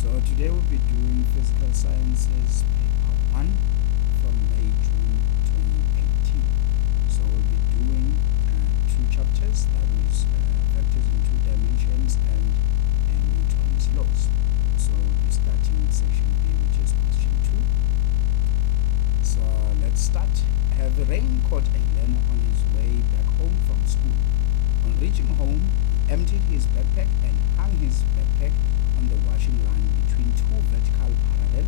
So today we'll be doing Physical Sciences Paper 1 from May, June 2018. So we'll be doing two chapters, that is vectors in two dimensions and Newton's laws. So we'll be starting with section B, which is question 2. So let's start. Heavy rain caught a learner on his way back home from school. On reaching home, he emptied his backpack and hung his backpack on the washing line between two vertical parallel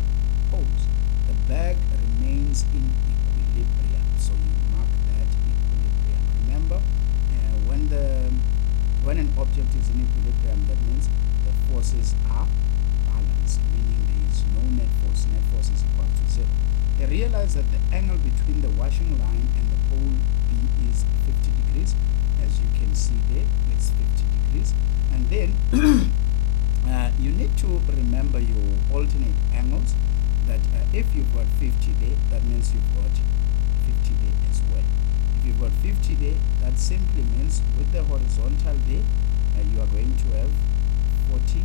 poles. The bag remains in equilibrium, so you mark that equilibrium. Remember, when an object is in equilibrium, that means the forces are balanced, meaning there is no net force. Net force is equal to 0. He realized that the angle between the washing line and the pole B is 50 degrees. As you can see there, it's 50 degrees. And then you need to remember your alternate angles, that if you've got 50 there, that means you've got 50 there as well. If you've got 50 there, that simply means with the horizontal there, you are going to have 40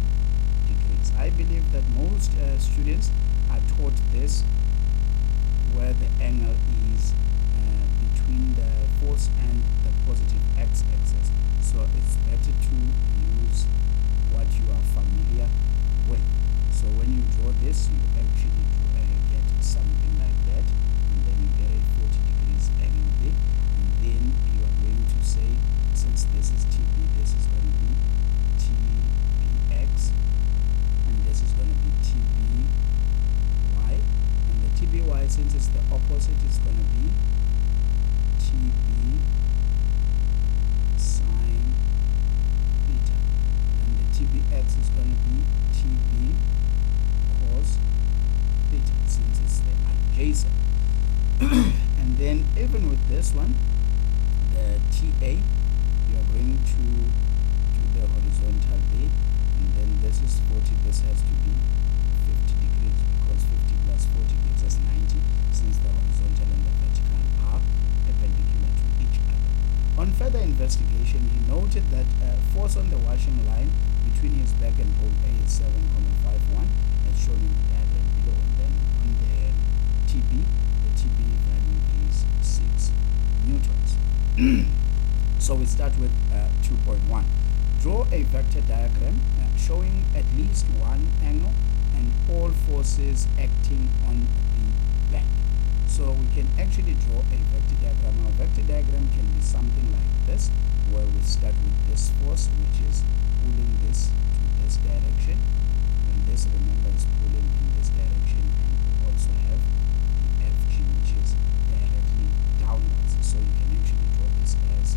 degrees. I believe that most students are taught this, where the angle is between the force and the positive x-axis. So it's better to use what you are familiar with. So when you draw this, you actually get something like that, and then you get a 40 degrees angle there, and then you are going to say, since this is TB, this is going to be TBX, and this is going to be TBY, and the TBY, since it's the opposite, is going to be TB sine theta, and the TBX is going to be TB cos theta, since it's the adjacent. And then even with this one, the TA, you are going to do the horizontal there, and then this is 40, this has to be 50 degrees, because 50 plus 40 gives us 90, since the horizontal and the vertical are perpendicular to each other. On further investigation, he noted that force on the washing line between his back and pole A is 7,51, as shown in the diagram below. And then on the TB value is 6 newtons. So we start with 2.1. Draw a vector diagram showing at least one angle and all forces acting on the back. So we can actually draw a vector diagram. Our vector diagram can be something like this, where we start with this force, which is pulling this to this direction, and this, remember, is pulling in this direction, and we also have the FG, which is directly downwards. So you can actually draw this as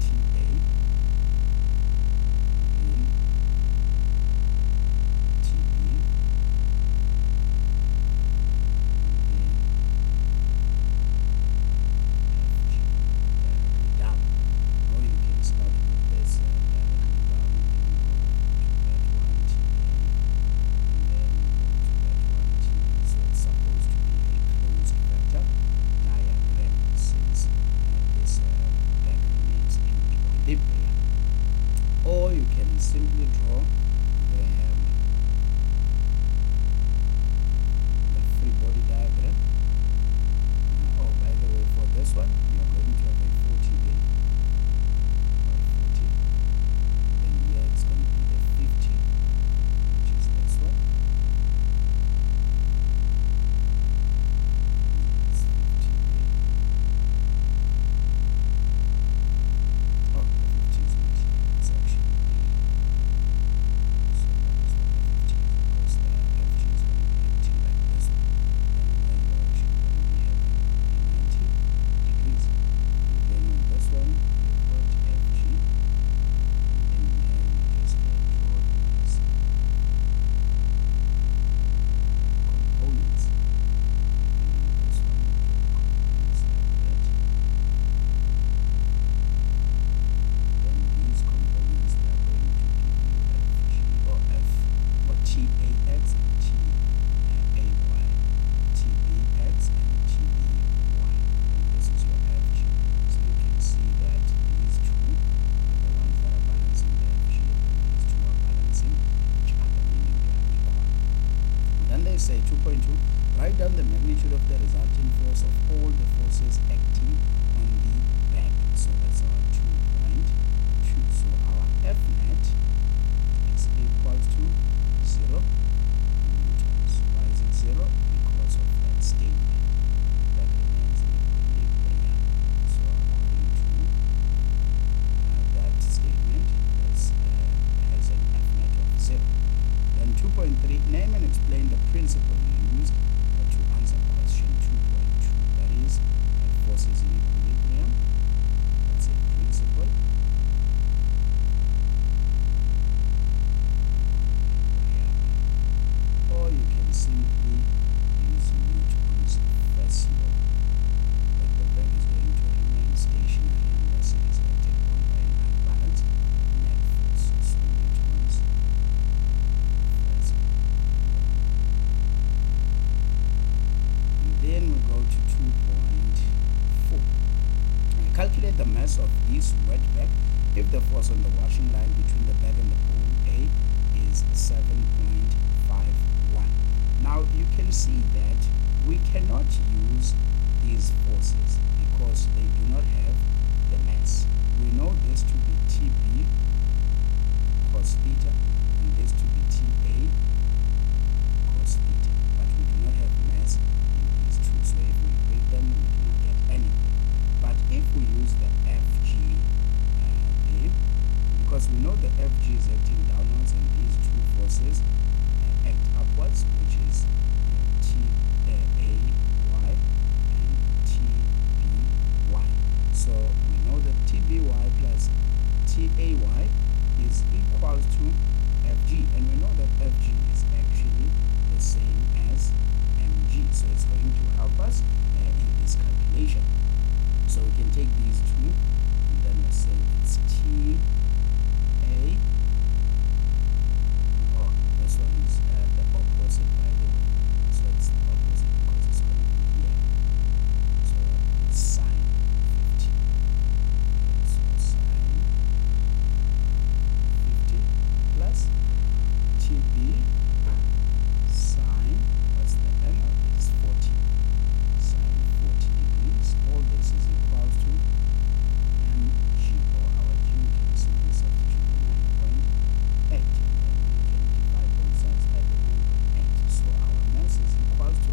TA, then TB, directly down, or you can start with this directly down and then go say 2.2, write down the magnitude of the resulting force of all the forces acting on the bag. So that's our 2.2. So our F net is equals to 0 newtons. Why is it 0? Because of that statement that remains in equilibrium. So according to that statement, this has an F net of 0. Then 2.3, name and explain the principle used to answer question 2.2. That is, forces in equilibrium. That's a principle. Or you can simply use Newton's first law, that the bag is going to remain stationary unless it is acted on by an unbalanced net force. So Newton's first law. And then we go to 2.4. Calculate the mass of this wet bag if the force on the washing line between the bag and the pole A is 7.51. Now you can see that we cannot use these forces because they do not have the mass. We know this to be TB cos theta and this to be TA cos theta, but we do not have mass in these two. So if we equate them, we do not get anything. But if we use the FG there, because we know the FG is acting downwards and these two forces act upwards, which is TAY and TBY. So we know that TBY plus TAY is equal to FG, and we know that FG is actually the same as mg, so it's going to help us in this calculation. So we can take these two and then we say it's TA. Oh, this one is the opposite, by the way. So it's the opposite because it's going to be here. So it's sine 50. So sine 50 plus TB sine, what's the angle? It's 40. Sine 40 degrees. All this is equal to mg, or our g, we can simply substitute the 9.8, and then we can divide both sides by the 9.8. So our mass is equal to,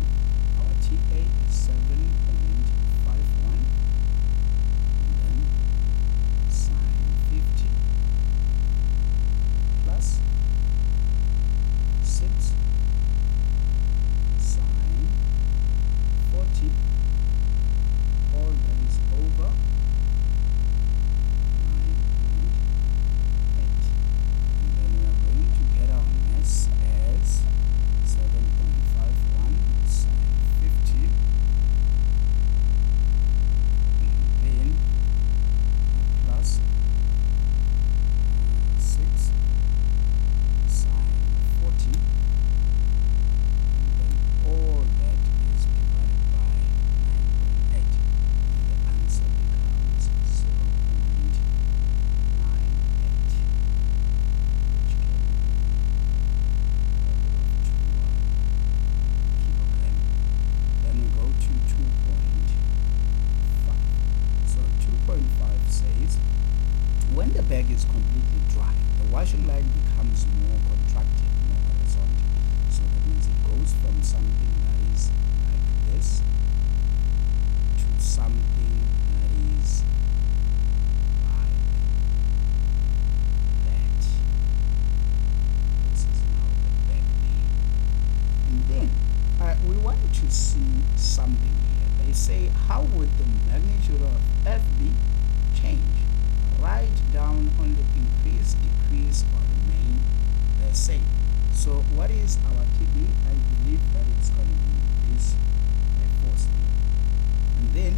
our TA is 7.51, and then sine 50 plus 6 sine 40, all that is over 9.8, and then we are going to get our mass as 7.51 sine 50, and then plus 6 sine 40, and then all that is divided by 9.8, and the answer becomes 0.98, which can be kilogram. Then we go to 2.5. So 2.5 says, when the bag is completely dry, the washing line becomes more contracted, more horizontal. So that means it goes from something that is like this to something that is like that. This is now the bag there. And then we want to see something here. They say, how would the magnitude of FB change? Write down on the increase, decrease, or remain the same. So what is our TB? I believe that it's going to be this force thing. And then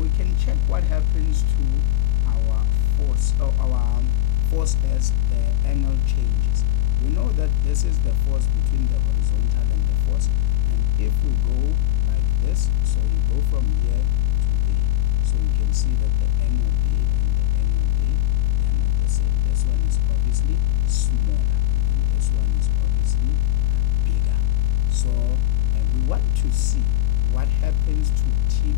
we can check what happens to our force, or our force as the angle changes. We know that this is the force between the horizontal and the force, and if we go like this, so you go from here to there, so you can see that the angle there and the angle there, they are not the same. This one is obviously smaller, and this one is obviously bigger. So want to see what happens to TBY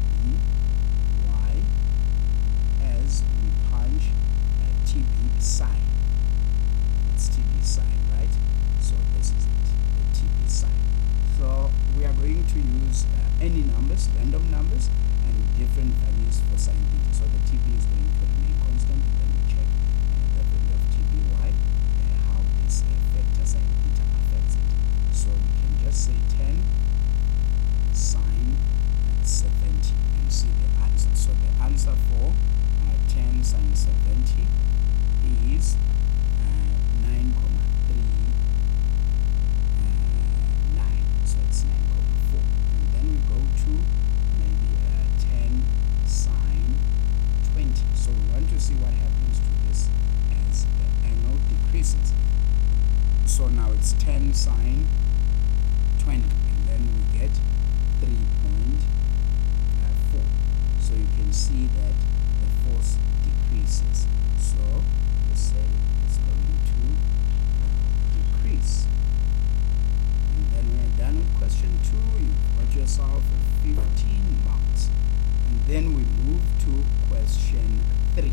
as we punch TB sine. It's TB sine, right? So this is it, the TB sine. So we are going to use any numbers, random numbers, and different values for sine theta. So the TB is going to remain constant, and then we check the value of TBY, how this vector sine theta affects it. So we can just say 10 sine 70 and see the answer. So the answer for 10 sine 70 is 9,399. So it's 9,4. And then we go to maybe 10 sine 20. So we want to see what happens to this as the angle decreases. So now it's 10 sine 20, and then we get 3.4. So you can see that the force decreases. So let's say it's going to decrease. And then we are done with question 2. You've got yourself 15 marks. And then we move to question 3.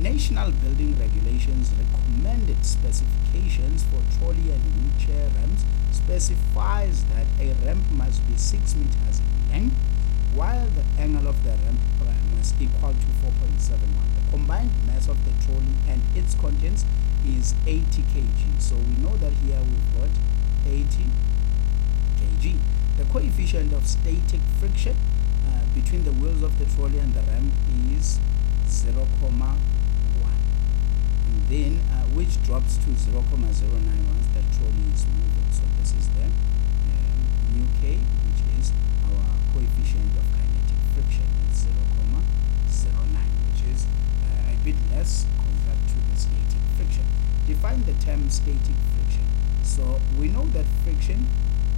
National building regulations recommended specifications for trolley and wheelchair ramps specifies that a ramp must be 6 meters in length, while the angle of the ramp must equal to 4.71. The combined mass of the trolley and its contents is 80 kg. So we know that here we've got 80 kg. The coefficient of static friction between the wheels of the trolley and the ramp is 0.1. And then which drops to 0.09 once the trolley is moving. So this is the mu k, which is our coefficient of kinetic friction. It's 0.09, which is a bit less compared to the static friction. Define the term static friction. So we know that friction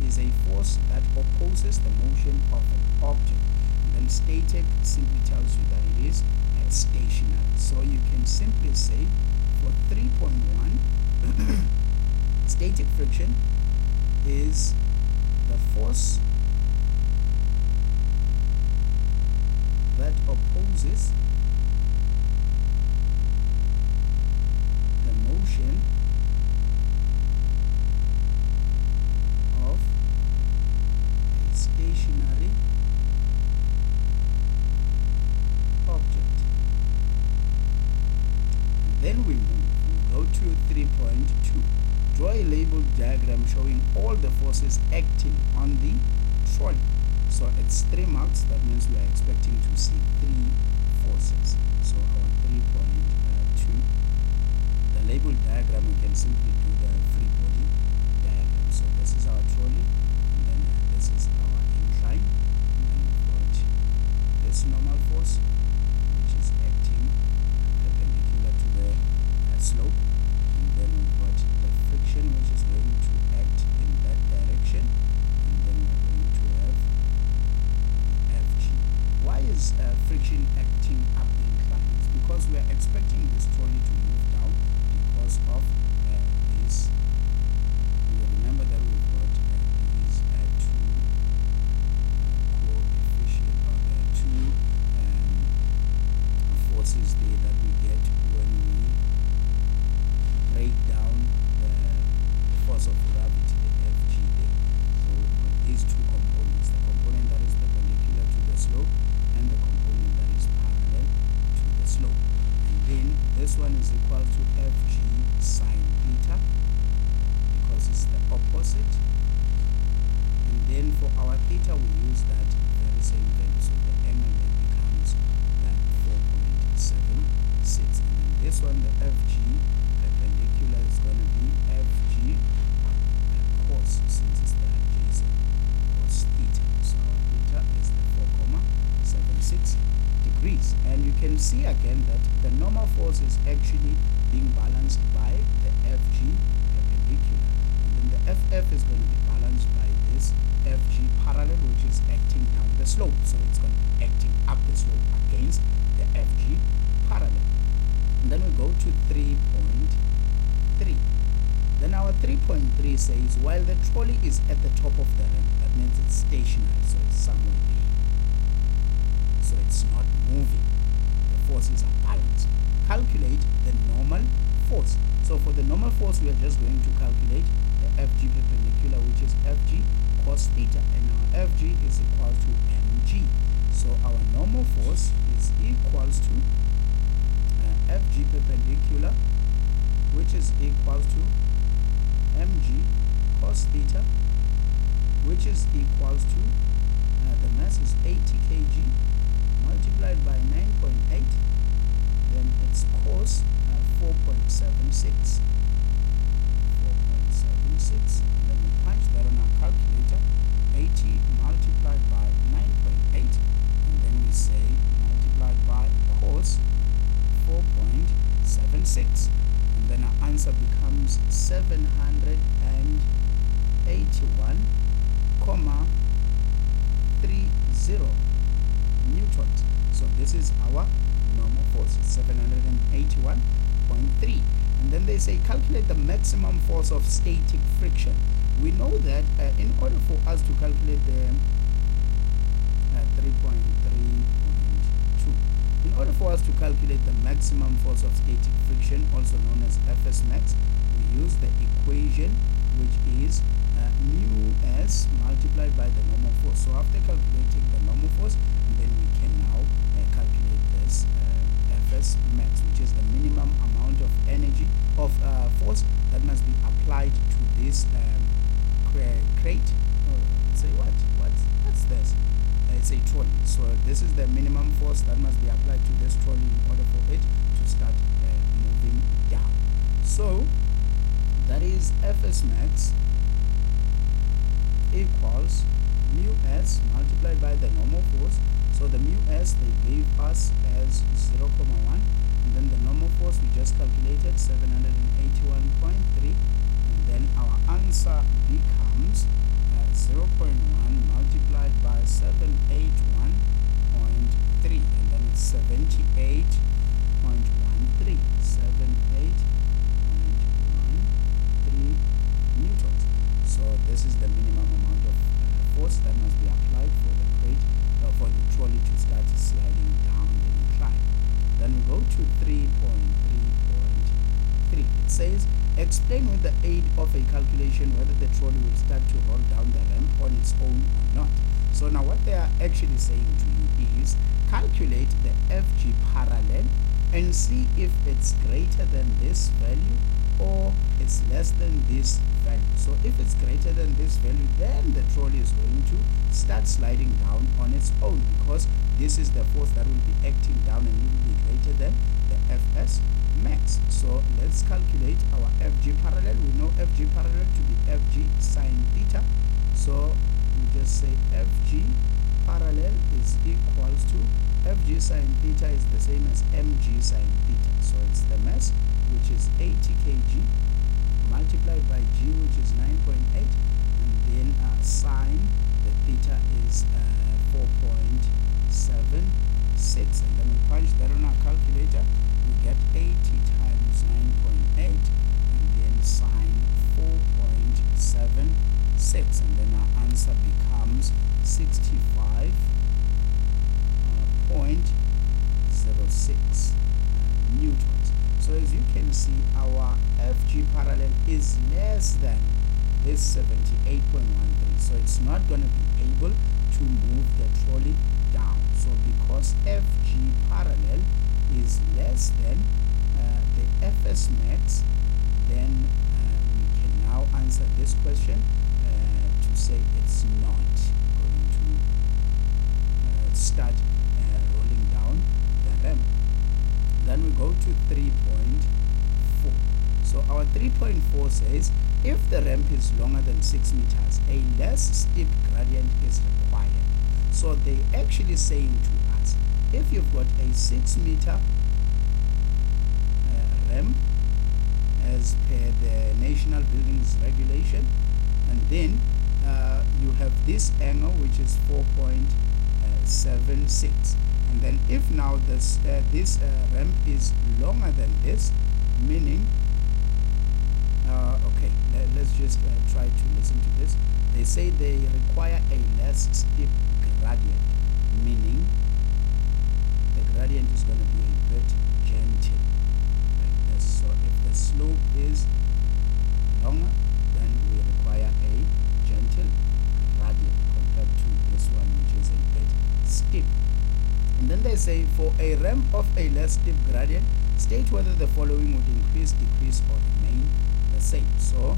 is a force that opposes the motion of an object. And then static simply tells you that it is stationary. So you can simply say for 3.1 static friction is the force that opposes the motion of a stationary object. Then we go to 3.2. Draw a labeled diagram showing all the forces acting on the trolley. So it's 3 marks. That means we are expecting to see 3 forces. So our 3.2, the labeled diagram, we can simply do the free body diagram. So this is our trolley, and then this is our incline, and then we've got this normal force, which is acting perpendicular to the slope, and then we've got the friction, which is going to act in that direction, and then we're going to have Fg. Why is friction acting up the incline? It's because we are expecting this trolley to move down because of this. You remember that we've got these two coefficient, or the two forces there that we get when we break down the force of gravity, the Fg there. So we've got these two components, the component that is perpendicular to the slope and the component that is parallel to the slope. And then this one is equal to Fg sine theta because it's the opposite. And then for our theta we use that very same value, so the angle then becomes that 4.76. And then this one, the Fg perpendicular, is going to be Fg cos, since it's the adjacent, cos theta. So our theta is the 4.76 degrees. And you can see again that the normal force is actually being balanced by the Fg perpendicular. And then the Ff is going to be balanced by this Fg parallel, which is acting down the slope. So it's going to be acting up the slope against the Fg parallel. And then we go to 3.3. Then our 3.3 says, while the trolley is at the top of the ramp, the means it's stationary, so it's somewhere there. So it's not moving. The forces are balanced. Calculate the normal force. So for the normal force, we are just going to calculate the Fg perpendicular, which is Fg cos theta, and our Fg is equal to mg. So our normal force is equals to Fg perpendicular, which is equals to mg cos theta, which is equals to the mass is 80 kg multiplied by 9.8, then it's cos 4.76, and then we punch that on our calculator. 80 multiplied by 9.8, and then we say multiplied by cos 4.76, and then our answer becomes 781.30 newtons. So this is our normal force, 781.3. And then they say calculate the maximum force of static friction. We know that in order for us to calculate the 3.3.2, in order for us to calculate the maximum force of static friction, also known as Fs max, we use the equation, which is mu s multiplied by the normal force. So after calculating the normal force, and then we can now calculate this Fs max, which is the minimum amount of energy of force that must be applied to this crate. Or say what's this? It's a trolley. So this is the minimum force that must be applied to this trolley in order for it to start moving down. So that is Fs max equals mu s multiplied by the normal force. So the mu s they gave us as 0.1, and then the normal force we just calculated 781.3, and then our answer becomes 0.1 multiplied by 781.3, and then it's 78.13, 78.13 newtons. So this is the minimum amount of force that must be applied for the crate, for the trolley to start sliding down the incline. Then we go to 3.3.3. It says explain with the aid of a calculation whether the trolley will start to roll down the ramp on its own or not. So now what they are actually saying to you is calculate the Fg parallel and see if it's greater than this value or it's less than this value. So if it's greater than this value, then the trolley is going to start sliding down on its own, because this is the force that will be acting down and it will be greater than the Fs max. So let's calculate our Fg parallel. We know Fg parallel to be Fg sine theta. So we just say Fg parallel is equals to Fg sine theta is the same as mg sine theta. So it's the mass, which is 80 kg multiplied by g, which is 9.8, and then sine the theta is 4.76, and then we punch that on our calculator. We get 80 times 9.8, and then sine 4.76, and then our answer becomes 65.06 newtons. So as you can see, our Fg parallel is less than this 78.13, so it's not going to be able to move the trolley down. So because Fg parallel is less than the Fs max, then we can now answer this question to say it's not going to start rolling down the ramp. Then we go to 3.4. So our 3.4 says if the ramp is longer than 6 meters, a less steep gradient is required. So they actually saying to us, if you've got a 6 meter ramp as per the National Buildings Regulation, and then you have this angle which is 4.76, and then if now this ramp is longer than this, meaning okay, let's just try to listen to this. They say they require a less steep gradient, meaning the gradient is going to be a bit gentle like this. So if the slope is longer, then we require a gentle gradient compared to this one, which is a bit steep. And then they say for a ramp of a less steep gradient, state whether the following would increase, decrease, or remain the same. So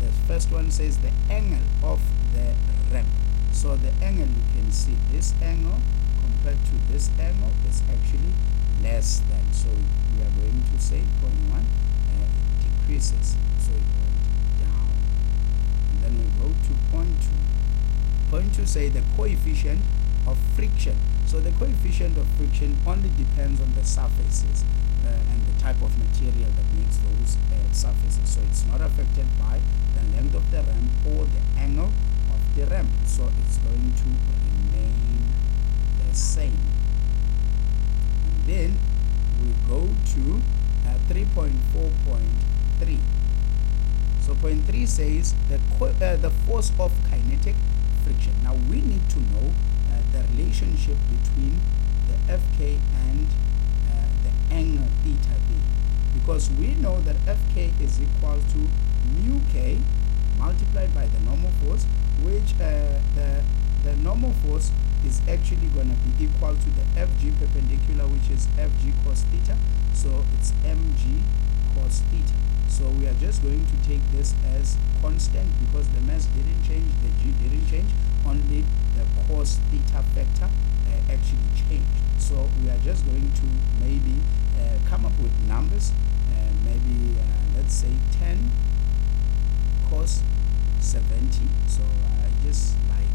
the first one says the angle of the ramp. So the angle, you can see this angle compared to this angle is actually less than. So we are going to say point 1 it decreases, so it went down. And then we go to point 2. Point 2 say the coefficient of friction. So the coefficient of friction only depends on the surfaces and the type of material that makes those surfaces. So it's not affected by the length of the ramp or the angle of the ramp. So it's going to remain the same. And then we go to 3.4.3. So point 3 says the force of kinetic friction. Now we need to know the relationship between the Fk and the angle theta b, because we know that Fk is equal to mu k multiplied by the normal force, which the normal force is actually going to be equal to the Fg perpendicular, which is Fg cos theta. So it's mg cos theta. So we are just going to take this as constant because the mass didn't change, the g didn't change, only the cos theta factor actually changed. So we are just going to maybe come up with numbers, maybe let's say 10 cos 70. So I just like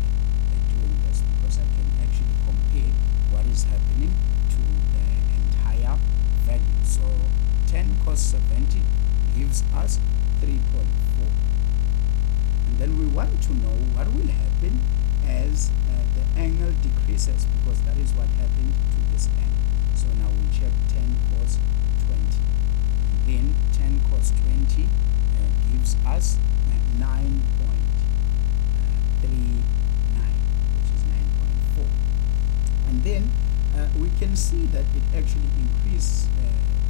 doing this because I can actually compare what is happening to the entire value. So 10 cos 70 gives us 3.4. And then we want to know what will happen as the angle decreases, because that is what happened to this angle. So now we check 10 cos 20. Then 10 cos 20 gives us 9.39, which is 9.4. And then we can see that it actually increased.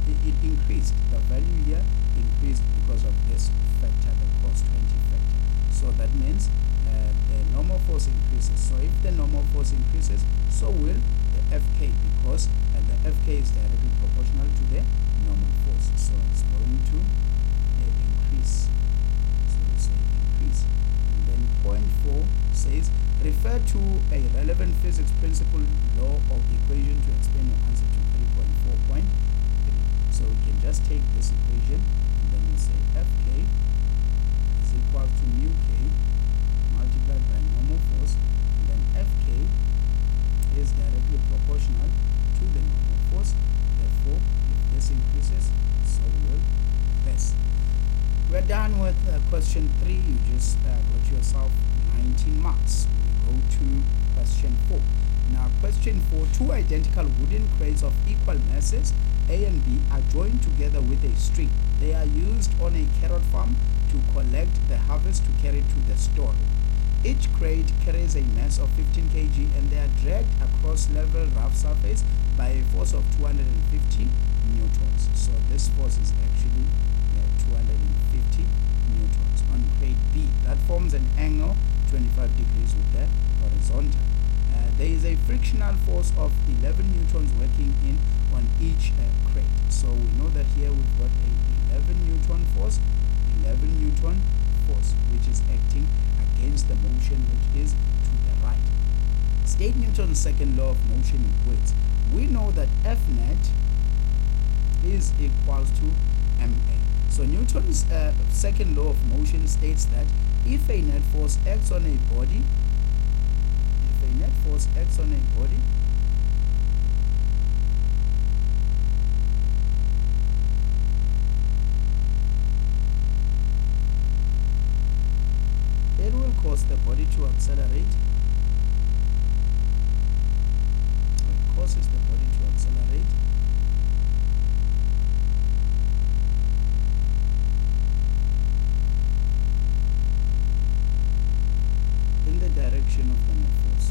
It increased. The value here increased because of this factor, the cos 20 factor. So that means the normal force increases. So if the normal force increases, so will the Fk, because the Fk is directly proportional to the normal force. So it's going to increase. So we say increase. And then point 4 says refer to a relevant physics principle, law, or equation to explain your answer to 3.4.3. So we can just take this equation and then we say Fk is equal to mu k multiplied by normal force, and then Fk is directly proportional to the normal force. Therefore, if this increases, so will this. We're done with question 3. You just got yourself 19 marks. We go to question 4. Now, question 4, two identical wooden crates of equal masses, A and B, are joined together with a string. They are used on a carrot farm to collect the harvest to carry to the store. Each crate carries a mass of 15 kg and they are dragged across level rough surface by a force of 250 newtons. So this force is actually 250 newtons on crate B. That forms an angle 25 degrees with the horizontal. There is a frictional force of 11 newtons working in on each crate. So we know that here we've got a 11 newton force, which is acting against the motion which is to the right. State Newton's second law of motion in words. We know that F net is equals to ma. So Newton's second law of motion states that if a net force acts on a body, it will cause the body to accelerate. It causes the body to accelerate. direction of the net force.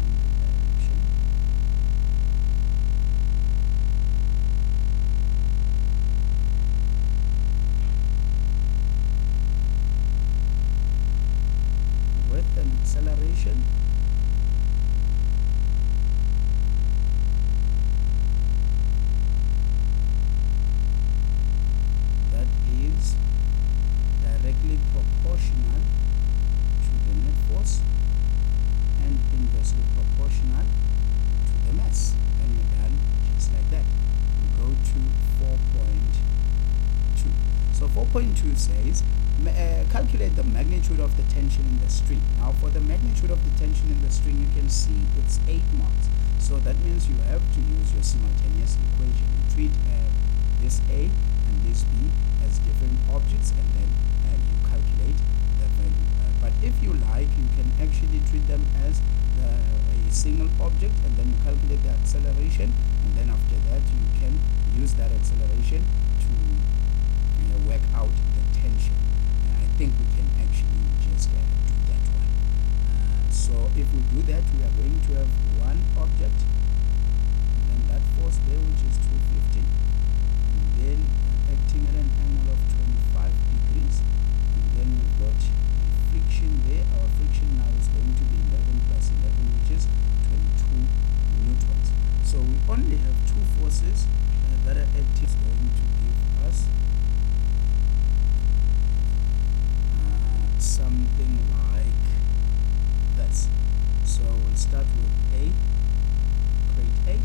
In the direction with an acceleration that is directly proportional to the net force and inversely proportional to the mass. Then we're done just like that. We go to 4.2. So 4.2 says calculate the magnitude of the tension in the string. Now for the magnitude of the tension in the string, you can see it's 8 moles. So that means you have to use your simultaneous equation. You treat this A and this B as different objects, and then you calculate the value. But if you like, you can actually treat them as a single object, and then you calculate the acceleration, and then after that you can use that acceleration to work out the tension. I think we can actually just do that one. So if we do that, we are going to have one object, and then that force there, which is 250, and then acting at an angle of 25 degrees, and then we've got a friction there. Our friction now is going to be 11 plus 11, which is 22 newtons. So we only have two forces that are acting. Is going to give us something like this. So we'll start with A, equate A.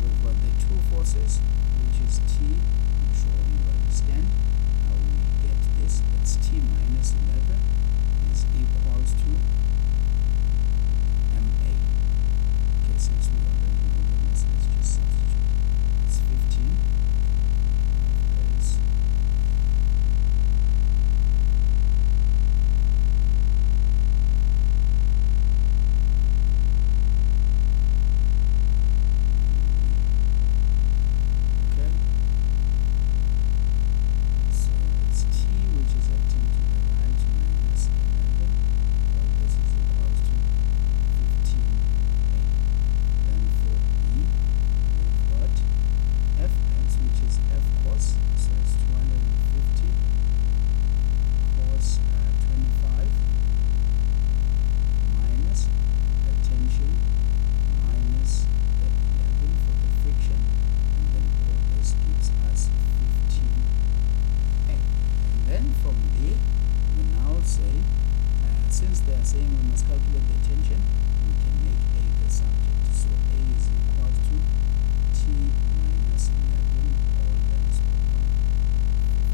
We've got the two forces, which is T. I'm sure you understand how we get this. It's T minus 11 is equals to MA. Okay, since we already know the mass, let's just substitute. It's 15. There's since they are saying we must calculate the tension, we can make A the subject. So A is equal to T minus 11, all that is over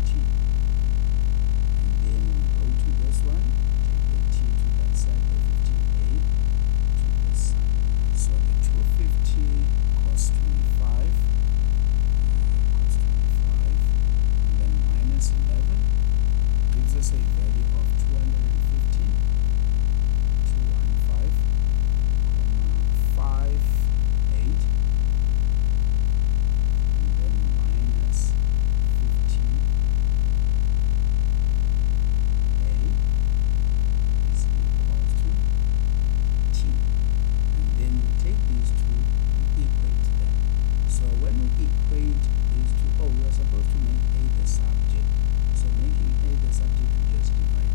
15. And then we go to this one, take the T to that side, the 15A to this side. So the 250 cos 25, and then minus 11 gives us a value of 215. 215,58, and then minus 15A is equals to T. And then we take these two, we equate them. So when we equate these two, we are supposed to make A the subject. So making A the subject, we just divide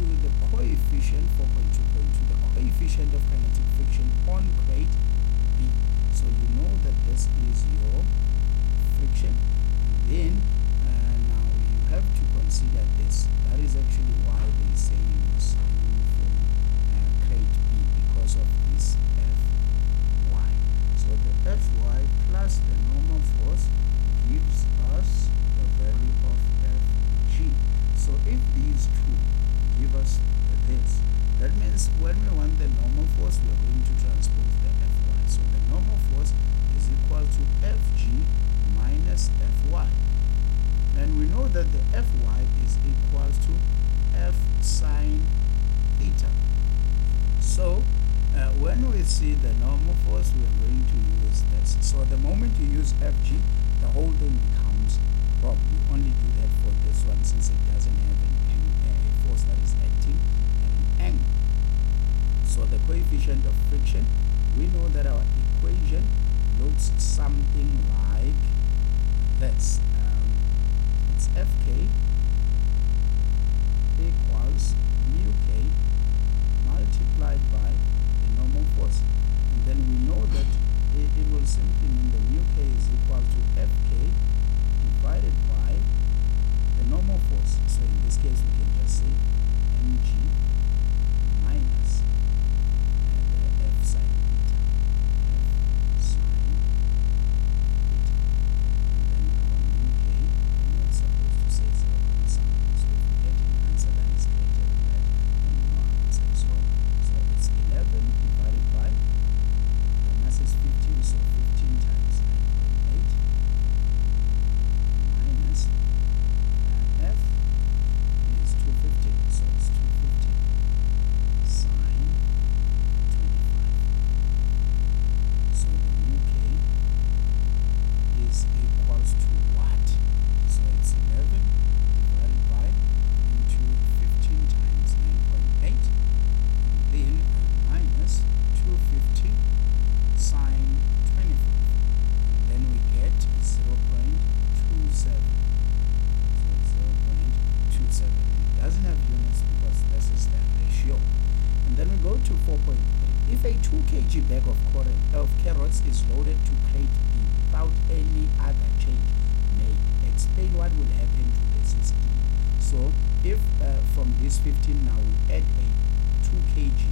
to the coefficient 4.2.2, the coefficient of kinetic friction on crate B. So you know that this is your friction, and then now you have to consider this. That is actually why they say you must aim for crate B, because of this Fy. So the Fy plus the normal force gives us the value of Fg. So if these two give us this, that means when we want the normal force, we are going to transpose the Fy. So the normal force is equal to Fg minus Fy. And we know that the Fy is equal to F sine theta. So when we see the normal force, we are going to use this. So the moment you use Fg, the whole thing becomes wrong. You only do that for this one, since it doesn't have a force that is acting at an angle. So the coefficient of friction, we know that our equation looks something like this. It's Fk equals mu k multiplied by the normal force, and then we know that it will simply mean the mu k is equal to Fk divided by the normal force. So in this case we can just say mg minus the F sine theta, F sine theta, and then our mu k, we're not supposed to say 0, something. So if we get an answer that is greater than that, then we know our answer is wrong. So it's 11 divided by, the mass is 15, so 15 times 9.8 minus F is 250, so it's 250 sine 25. So the mu k is equals to what? So it's 11 divided by into 15 times 9.8, and then minus 250 sine 25, and then we get 0.27. So 0.27. It doesn't have units because this is the ratio. And then we go to 4.3. If a 2 kg bag of carrots is loaded to crate B without any other change made, explain what will happen to the system. So if from this 15 now we add a 2 kg,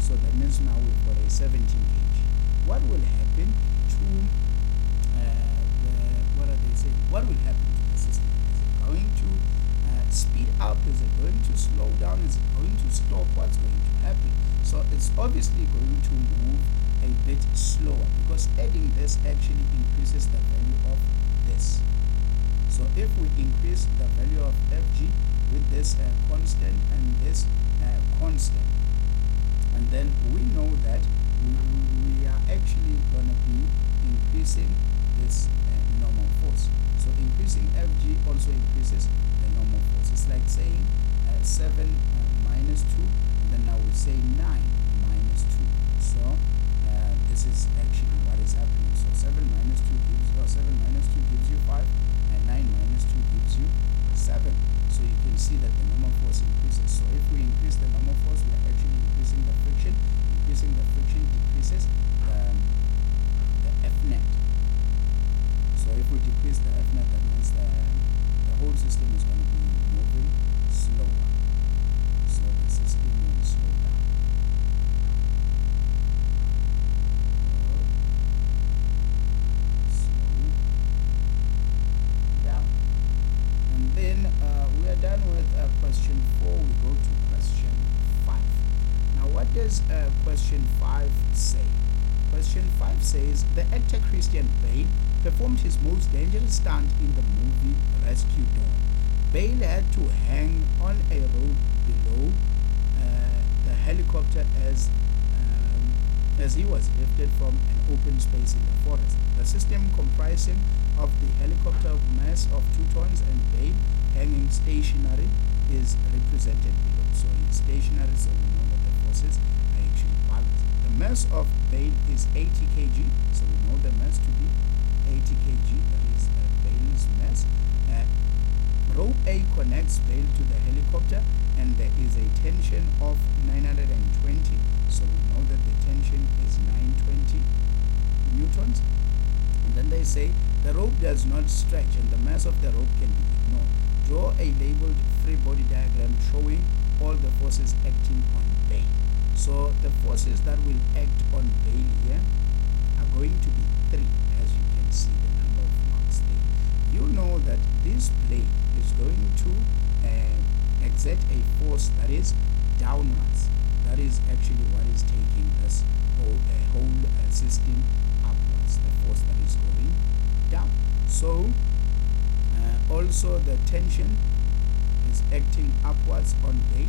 so that means now we've got a 17 kg. What will happen to what are they saying? What will happen to the system? Is it going to speed up? Is it going to slow down? Is it going to stop? What's going to happen? So it's obviously going to move a bit slower, because adding this actually increases the value of this. So if we increase the value of Fg with this constant and this constant, and then we know that we are actually going to be increasing this normal force. So increasing Fg also increases the normal force. It's like saying 7 minus 2, and then now we say 9 minus 2. So this is actually what is happening. So 7 minus 2 gives you 5, and 9 minus 2 gives you 7. So you can see that the normal force increases. So if we increase the normal force, we are actually increasing the friction. Increasing the friction decreases the F net. So if we decrease the F net, that means the whole system is going to be moving slower. So the system will slow down. Slow down. And then we are done with question 4. We go to question 5. Now what does question 5 say? Question 5 says, the actor Christian Bale performed his most dangerous stunt in the movie Rescue Dawn. Bale had to hang on a rope below the helicopter as he was lifted from an open space in the forest. The system comprising of the helicopter mass of 2 tons and Bale hanging stationary is represented below. So he's stationary, so we know that the forces are actually balanced. The mass of Bale is 80 kg, so we know the mass to be 80 kg, that is Bale's mass. Rope A connects Bale to the helicopter and there is a tension of 920. So we know that the tension is 920 newtons. And then they say the rope does not stretch and the mass of the rope can be ignored. Draw a labeled free body diagram showing all the forces acting on bail. So the forces that will act on bail here are going to be 3, as you can see the number of marks there. You know that this blade is going to exert a force that is downwards. That is actually what is taking this whole system upwards, the force that is going down. So also the tension is acting upwards on bail,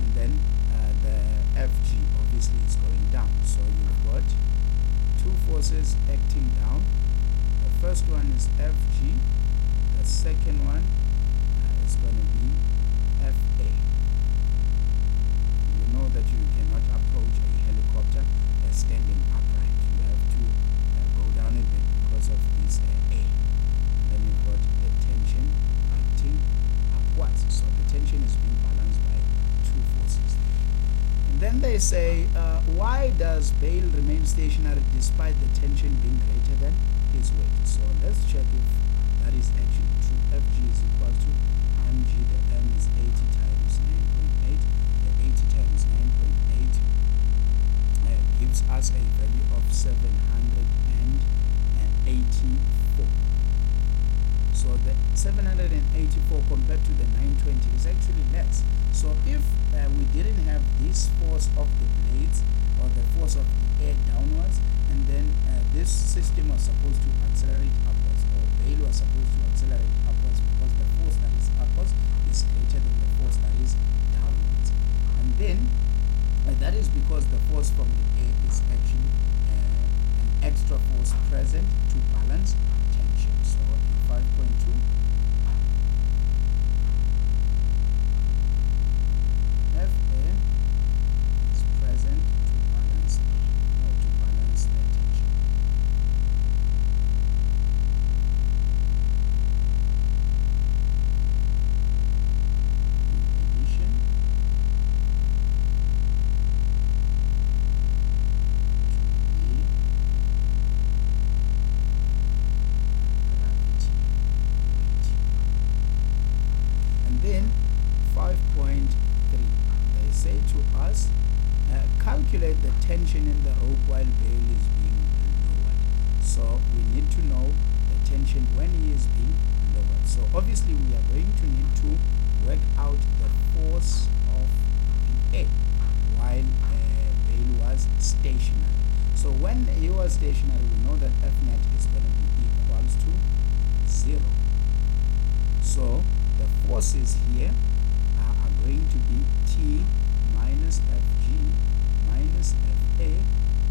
and then the Fg obviously is going down. So you've got 2 forces acting down. The first one is Fg, the second one is going to be Fa. You know that you cannot approach a helicopter standing upright. You have to go down a bit because of this A. And then you've got the tension acting upwards. So the tension is being balanced by 2 forces. And then they say, why does bail remain stationary despite the tension being greater than his weight? So let's check if that is actually true. Fg is equal to mg, the m is 80 times 9.8. The 80 times 9.8 gives us a value of 784. So the 784 compared to the 920 is actually less. So if we didn't have this force of the blades, or the force of the air downwards, and then this system was supposed to accelerate upwards, or bail was supposed to accelerate upwards, because the force that is upwards is greater than the force that is downwards. And then that is because the force from the air is actually an extra force present to balance tension. So in 5.2, Fa is present to balance the tension. In addition then 5.3, they say to us, calculate the tension in the rope while bail is being lowered. So we need to know the tension when he is being lowered. So obviously we are going to need to work out the force of the air while bail was stationary. So when he was stationary, we know that F net is going to be equals to 0. So the forces here are going to be T minus Fg minus Fa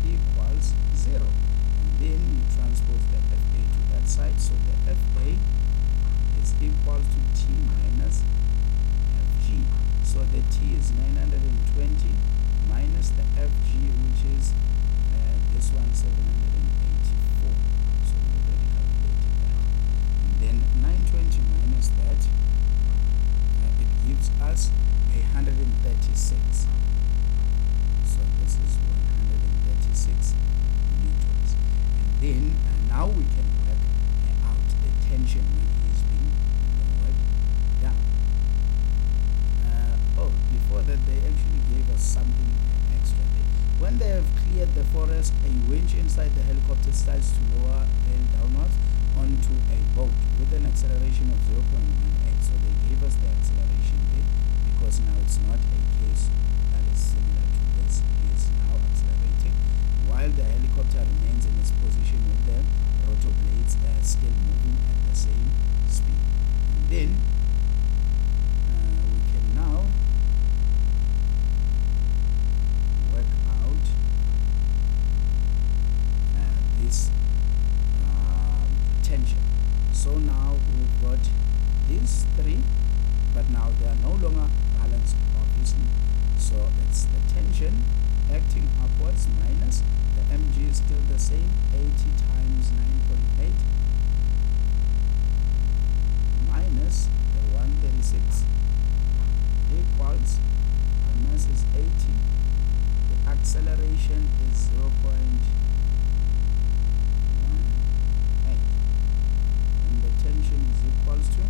equals 0. And then you transpose the Fa to that side. So the Fa is equal to T minus Fg. So the T is 920 minus the Fg, which is this one 784. So we already calculated that. And then 920 minus that, it gives us 136. So this is 136 newtons. And then now we can work out the tension when he is being lowered down. Before that, they actually gave us something extra there. When they have cleared the forest, a winch inside the helicopter starts to lower bail downwards onto a boat with an acceleration of 0.18. So they gave us the acceleration there because now it's not a case that is similar to this. It is now accelerating while the helicopter remains in its position with the rotor blades still moving at the same speed. And then we can now work out this tension. So now we've got these 3, but now they are no longer balanced, obviously. So it's the tension acting upwards minus the mg is still the same, 80 times 9.8 minus the 136 equals acceleration is 0.18, and the tension is equals to, and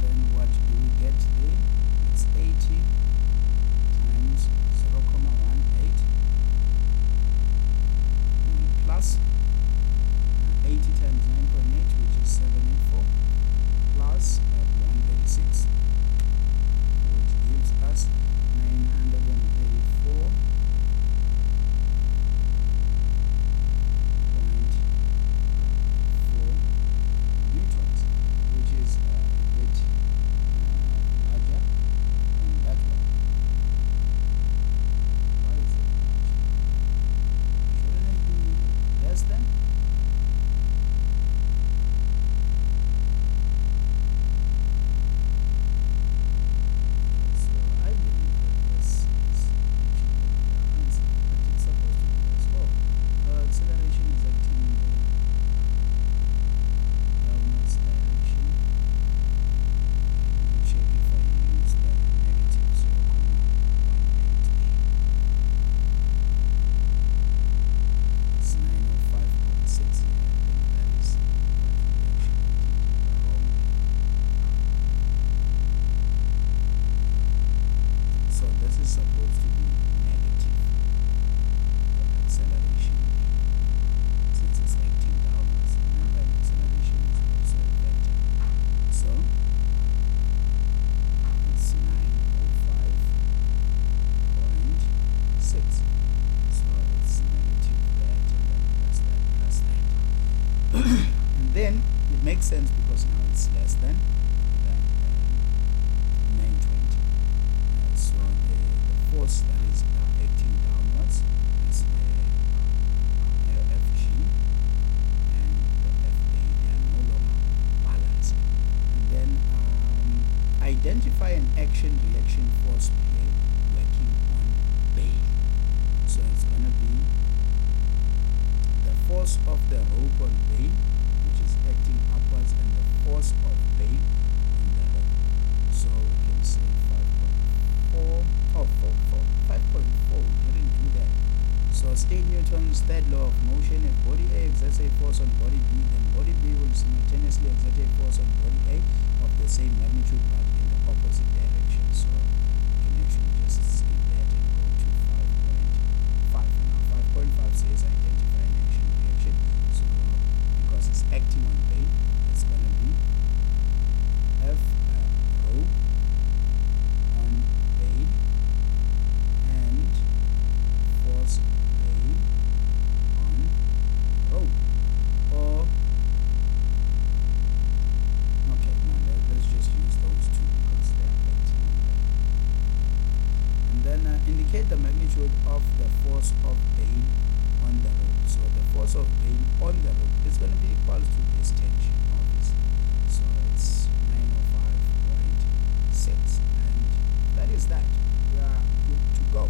then what do we get there? It's 80 times 0.18 plus 80 times 9.8, which is 784, plus 136, which gives us 934.4 newtons, which is a bit larger than that one. Why is it large? Shouldn't it be less than? So I believe that this is actually the answer, but it's supposed to be less. Oh, acceleration is acting in the downwards direction. Let me check if I use the negative 0.18a. It's 905.6 here. I think that is what we actually did wrongly. So this is supposed to be negative, the acceleration there, since it's acting downwards. Remember, an acceleration is also a vector. So it's 905.6. So it's negative that, and then plus that, plus that. And then it makes sense because now it's less than that 920. So the force that is acting downwards is the FG and the FA. They are no longer balanced. And then identify an action-reaction force pair working on bale. So it's going to be the force of the rope on bale, which is acting upwards, and the force of bale on the rope. So we can say 5.4. We didn't do that. So state Newton's third law of motion. If body A exerts a force on body B, then body B will simultaneously exert a force on body A of the same magnitude but in the opposite direction. So we can actually just skip that and go to 5.5. Now 5.5 says identify an action reaction. So because it's acting on bale, it's going to be F rho on bale and force bale on rope. Or okay, now let's just use those two because they are acting on bale. And then indicate the magnitude of the force of bale on the rope. So the force of bale on the rope is going to be equal to this tension, obviously. So it's 905.6, and that is that. We are good to go.